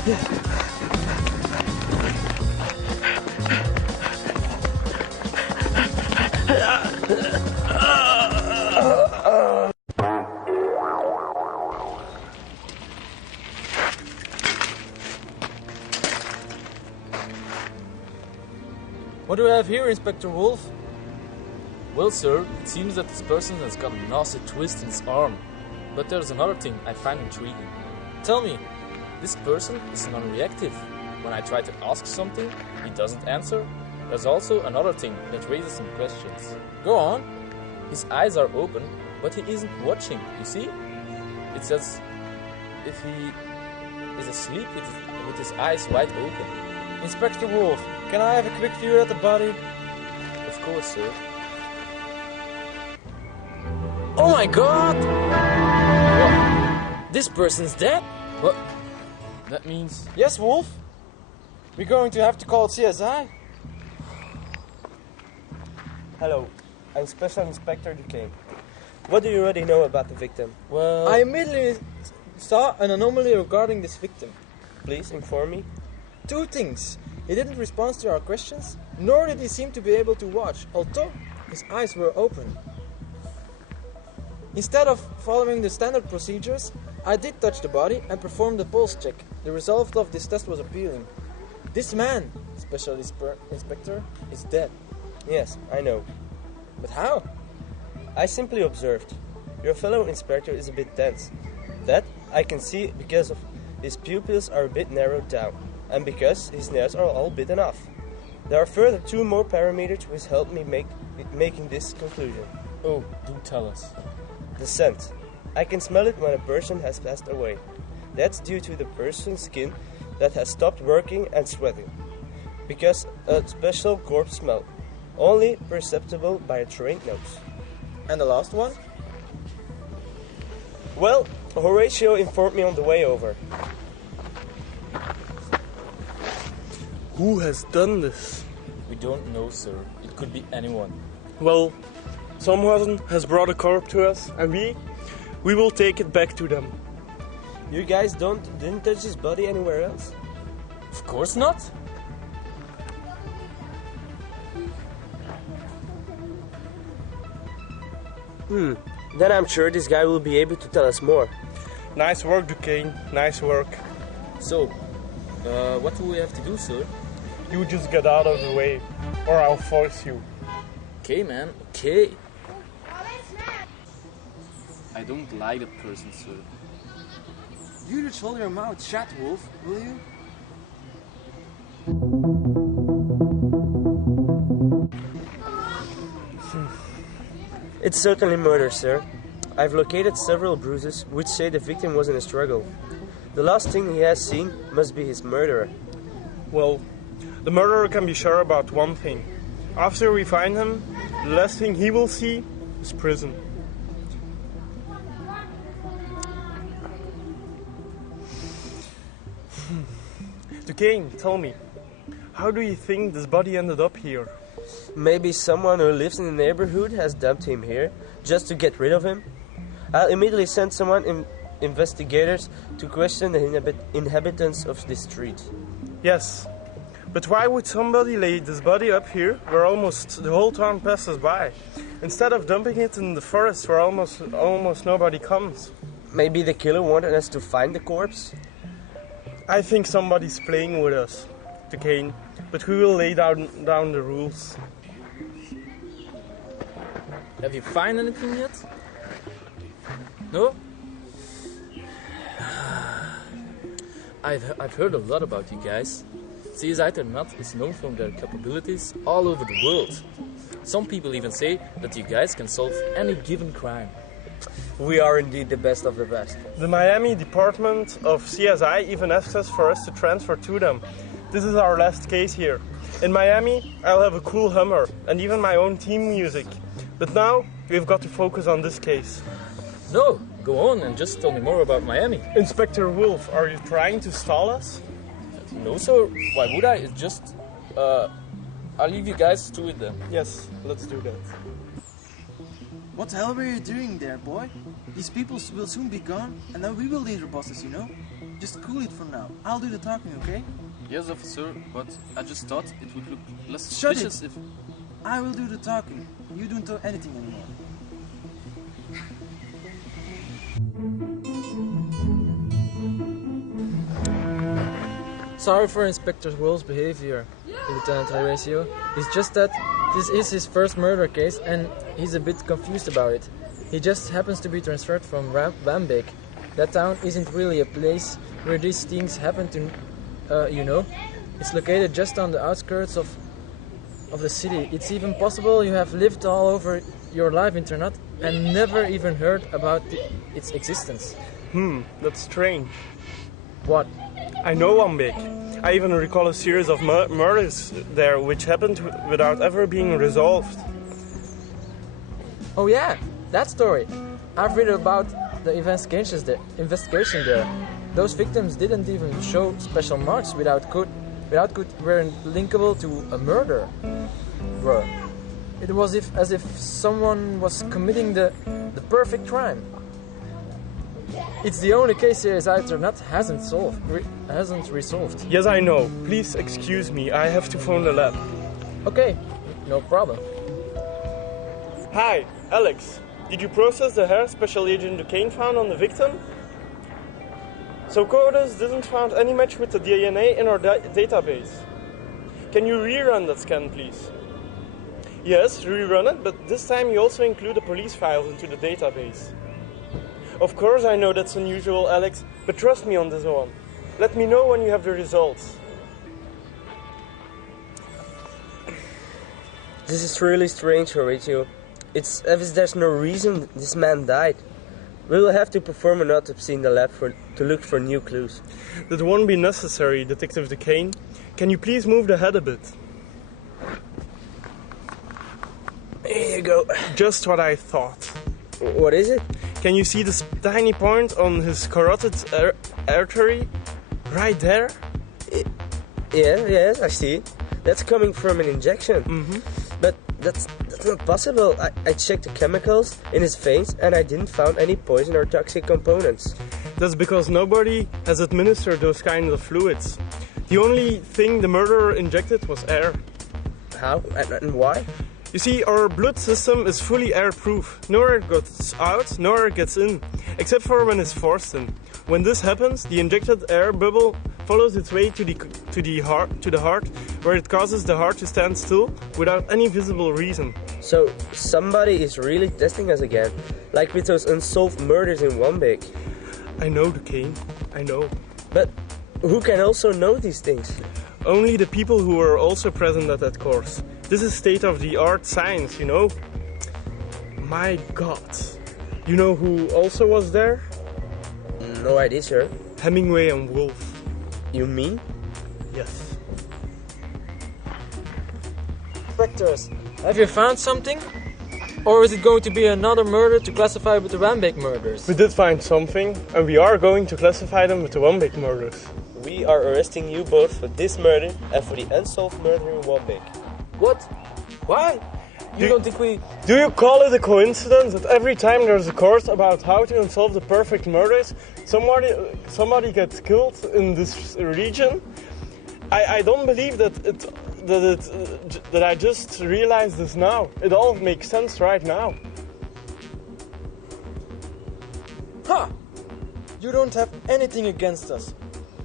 What do we have here, Inspector Wolf? Well, sir, it seems that this person has got a nasty twist in his arm. But there's another thing I find intriguing. Tell me, this person is non-reactive. When I try to ask something, he doesn't answer. There's also another thing that raises some questions. Go on. His eyes are open, but he isn't watching, you see? It's as if he is asleep with his eyes wide open. Inspector Wolf, can I have a quick view at the body? Of course, sir. Oh my god! What? This person's dead? What? That means... Yes, Wolf. We're going to have to call CSI. Hello, I'm Special Inspector Duquesne. What do you already know about the victim? Well... I immediately saw an anomaly regarding this victim. Please inform me. 2 things. He didn't respond to our questions, nor did he seem to be able to watch, although his eyes were open. Instead of following the standard procedures, I did touch the body and performed a pulse check. The result of this test was appealing. This man, Special Inspector, is dead. Yes, I know. But how? I simply observed. Your fellow inspector is a bit tense. That I can see because of his pupils are a bit narrowed down, and because his nails are all bitten off. There are further 2 more parameters which help me making this conclusion. Oh, do tell us. The scent. I can smell it when a person has passed away. That's due to the person's skin that has stopped working and sweating. Because a special corpse smell, only perceptible by a trained nose. And the last one? Well, Horatio informed me on the way over. Who has done this? We don't know, sir. It could be anyone. Well, someone has brought a corpse to us, and we will take it back to them. You guys didn't touch his body anywhere else? Of course not. Then I'm sure this guy will be able to tell us more. Nice work, Duquesne. Nice work. So, what do we have to do, sir? You just get out of the way, or I'll force you. Okay, man. Okay. I don't like that person, sir. You just hold your mouth shut, Wolf, will you? It's certainly murder, sir. I've located several bruises which say the victim was in a struggle. The last thing he has seen must be his murderer. Well, the murderer can be sure about one thing. After we find him, the last thing he will see is prison. Duquesne, tell me, how do you think this body ended up here? Maybe someone who lives in the neighborhood has dumped him here just to get rid of him. I'll immediately send investigators to question the inhabitants of this street. Yes, but why would somebody lay this body up here where almost the whole town passes by, instead of dumping it in the forest where almost nobody comes? Maybe the killer wanted us to find the corpse? I think somebody's playing with us, Duquesne, but we will lay down the rules. Have you found anything yet? No? I've heard a lot about you guys. CSI Ternat is known for their capabilities all over the world. Some people even say that you guys can solve any given crime. We are indeed the best of the best. The Miami department of CSI even asks us for us to transfer to them. This is our last case here. In Miami, I'll have a cool Hummer and even my own theme music. But now, we've got to focus on this case. No, go on and just tell me more about Miami. Inspector Wolf, are you trying to stall us? No, sir. Why would I? It's just... I'll leave you guys to it then. Yes, let's do that. What the hell were you doing there, boy? These people will soon be gone, and then we will lead our bosses, you know? just cool it for now. I'll do the talking, okay? Yes, officer, but I just thought it would look less Shut suspicious if... I will do the talking. You don't do anything anymore. Sorry for Inspector Will's behavior, Lieutenant Horatio. It's just that this is his first murder case and he's a bit confused about it. He just happens to be transferred from Wambeek. That town isn't really a place where these things happen to, you know. It's located just on the outskirts of the city. It's even possible you have lived all over your life in Ternat and never even heard about its existence. That's strange. What? I know Wambeek. I even recall a series of murders there which happened without ever being resolved. Oh yeah, that story. I've read about the investigation there. Those victims didn't even show special marks weren't linkable to a murder. Bro, it was as if someone was committing the perfect crime. It's the only case CSI Ternat hasn't resolved. Yes, I know. Please excuse me. I have to phone the lab. Okay, no problem. Hi, Alex. Did you process the hair Special Agent Duquesne found on the victim? So CODIS didn't find any match with the DNA in our database. Can you rerun that scan, please? Yes, rerun it, but this time you also include the police files into the database. Of course I know that's unusual, Alex, but trust me on this one. Let me know when you have the results. This is really strange, Horatio. It's as if there's no reason this man died. We will have to perform an autopsy in the lab to look for new clues. That won't be necessary, Detective Duquesne. Can you please move the head a bit? Here you go. Just what I thought. What is it? Can you see this tiny point on his carotid artery? Right there? Yes, I see it. That's coming from an injection. But that's not possible. I checked the chemicals in his veins and I didn't find any poison or toxic components. That's because nobody has administered those kinds of fluids. The only thing the murderer injected was air. How and why? You see, our blood system is fully airproof. No air gets out, no air gets in, except for when it's forced in. When this happens, the injected air bubble follows its way to the heart, where it causes the heart to stand still without any visible reason. So somebody is really testing us again, like with those unsolved murders in Wambeek. I know, Duquesne. I know. But who can also know these things? Only the people who were also present at that course. This is state-of-the-art science, you know? My God. You know who also was there? No idea, sir. Hemingway and Wolf. You mean? Yes. Inspectors, have you found something? Or is it going to be another murder to classify with the Wambeek murders? We did find something, and we are going to classify them with the Wambeek murders. We are arresting you both for this murder and for the unsolved murder in Wambeek. What? Why? You don't think we... Do you call it a coincidence that every time there's a course about how to unsolve the perfect murders, somebody gets killed in this region? I don't believe that I just realized this now. It all makes sense right now. Ha! You don't have anything against us.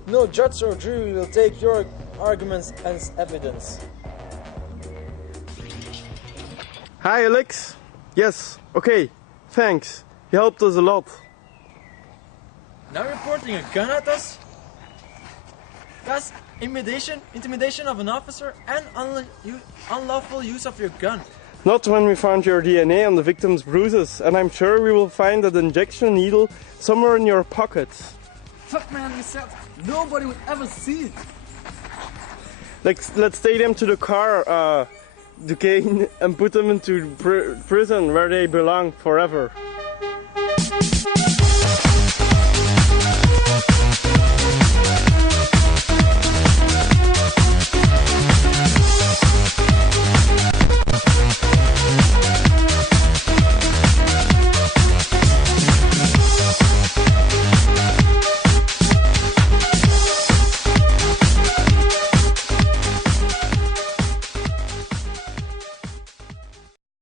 No judge or jury will take your arguments as evidence. Hi, Alex. Yes, okay, thanks. You helped us a lot. Now you're pointing a gun at us? That's intimidation of an officer and unlawful use of your gun. Not when we found your DNA on the victim's bruises, and I'm sure we will find that injection needle somewhere in your pocket. Fuck man, we said nobody would ever see it. Let's take them to the car, Duquesne, and put them into prison where they belong forever.